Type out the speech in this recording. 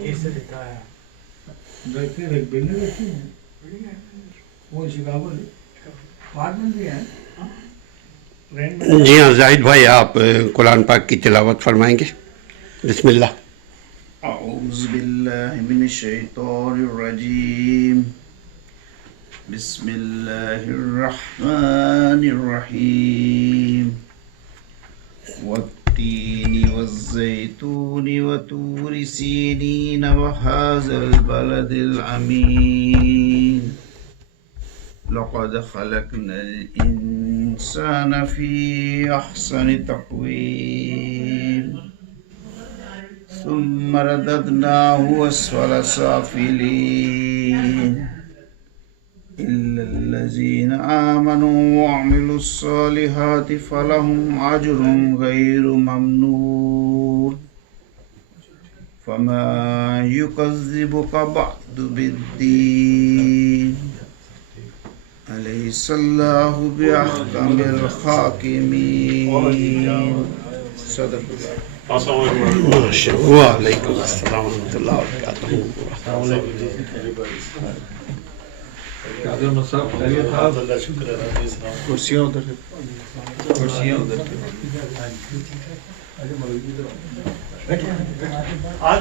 कैसे दिखाया देखिए एक बिल्ली रखी है वो शिकागो अपार्टमेंट भी है। जी हाँ जाहिद भाई, आप कुरान पाक की तिलावत फरमाएंगे। बिस्मिल्लाह। अऊज़ु बिल्लाहि मिनश शैतानिर रजीम। बिस्मिल्लाहिर रहमानिर रहीम। वत्तीनि वज़्ज़ैतूनि वतूरि सीनीन वहाज़ल बलदिल अमीन। लक़द खलक़नल इंसान फ़ी अहसनि तक़वीम। ثم رددناه أسفل سافلين إلا الذين آمنوا وعملوا الصالحات فلهم أجر غير ممنون فما يكذبك بعد بالدين أليس الله بأحكم الحاكمين صدق الله वालेकुम अस्सलाम वरहमतुल्लाहि वबरकातुहू। कादर मसाब खैरियत आप शुक्र है। कुर्सियाँ उधर आज